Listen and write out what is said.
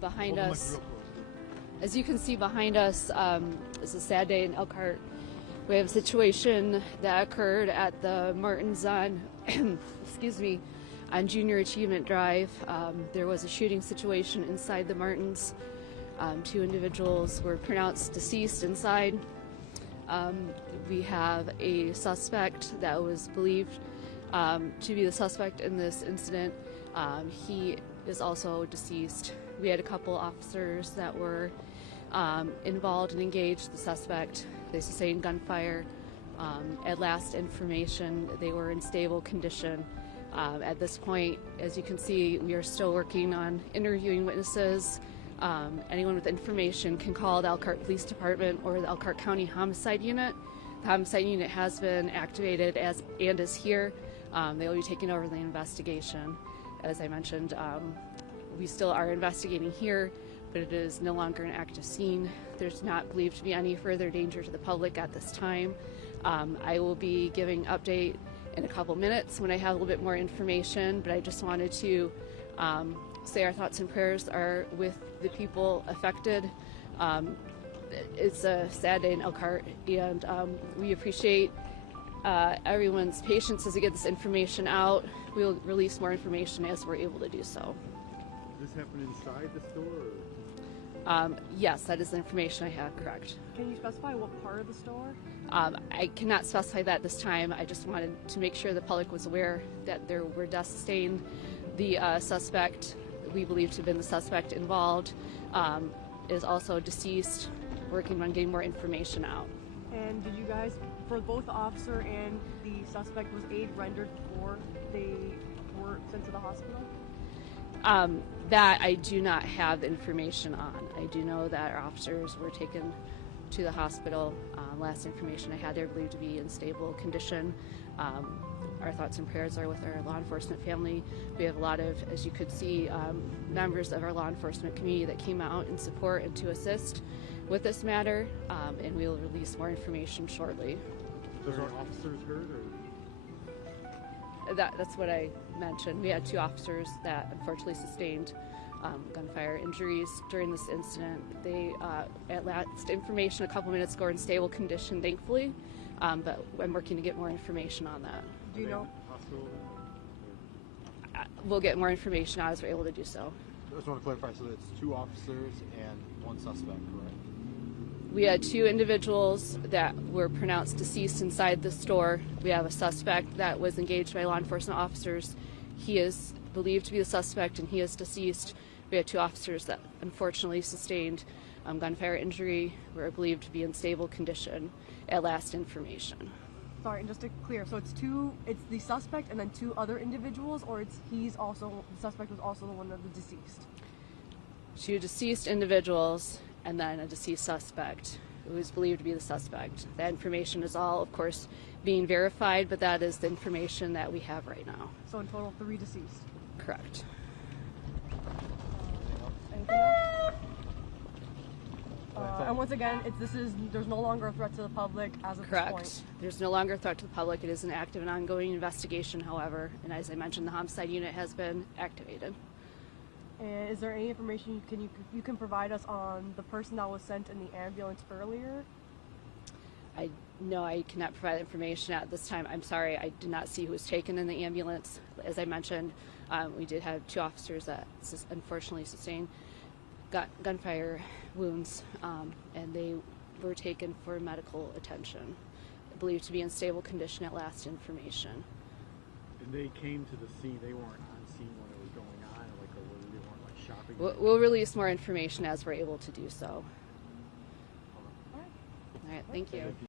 behind us, it's a sad day in Elkhart. We have a situation that occurred at the Martins on, excuse me, on Junior Achievement Drive. There was a shooting situation inside the Martins. 2 individuals were pronounced deceased inside. We have a suspect that was believed to be the suspect in this incident. He is also deceased. We had a couple officers that were involved and engaged the suspect. They sustained gunfire. At last information, they were in stable condition. At this point, as you can see, we are still working on interviewing witnesses. Anyone with information can call the Elkhart Police Department or the Elkhart County Homicide Unit. The Homicide Unit has been activated and is here. They will be taking over the investigation. As I mentioned, we still are investigating here, but it is no longer an active scene. There's not believed to be any further danger to the public at this time. I will be giving an update in a couple minutes when I have a little bit more information, but I just wanted to say our thoughts and prayers are with the people affected. It's a sad day in Elkhart, and we appreciate everyone's patience as we get this information out. We'll release more information as we're able to do so. Did this happen inside the store? Yes, that is the information I have, correct. Can you specify what part of the store? I cannot specify that this time. I just wanted to make sure the public was aware that there were deaths sustained. The suspect, we believe to have been the suspect involved, is also deceased, working on getting more information out. And did you guys, for both the officer and the suspect, was aid rendered before they were sent to the hospital? That I do not have the information on. I do know that our officers were taken to the hospital. Last information I had, they're believed to be in stable condition. Our thoughts and prayers are with our law enforcement family. We have a lot of, as you could see, members of our law enforcement community that came out in support and to assist with this matter, and we will release more information shortly. Those are officers hurt, or? That's what I mentioned. We had 2 officers that unfortunately sustained gunfire injuries during this incident. They, at last information a couple minutes ago, are in stable condition, thankfully, but I'm working to get more information on that. Do you know? Hospital? We'll get more information out as we're able to do so. I just want to clarify, so it's 2 officers and 1 suspect, correct? We had 2 individuals that were pronounced deceased inside the store. We have a suspect that was engaged by law enforcement officers. He is believed to be the suspect and he is deceased. We had 2 officers that unfortunately sustained gunfire injury, were believed to be in stable condition at last information. Sorry, and just to clear, so it's the suspect and then 2 other individuals, or the suspect was also the one of the deceased? 2 deceased individuals and then a deceased suspect who is believed to be the suspect. That information is all, of course, being verified, but that is the information that we have right now. So in total, 3 deceased? Correct. Anything else? And once again, there's no longer a threat to the public as of this point. Correct. There's no longer a threat to the public. It is an active and ongoing investigation, however, and as I mentioned, the homicide unit has been activated. And is there any information you can provide us on the person that was sent in the ambulance earlier? No, I cannot provide information at this time. I'm sorry, I did not see who was taken in the ambulance. As I mentioned, we did have 2 officers that unfortunately sustained gunfire wounds, and they were taken for medical attention, believed to be in stable condition at last information. And they came to the scene, they weren't on scene when it was going on, or they weren't shopping? We'll release more information as we're able to do so. All right, thank you.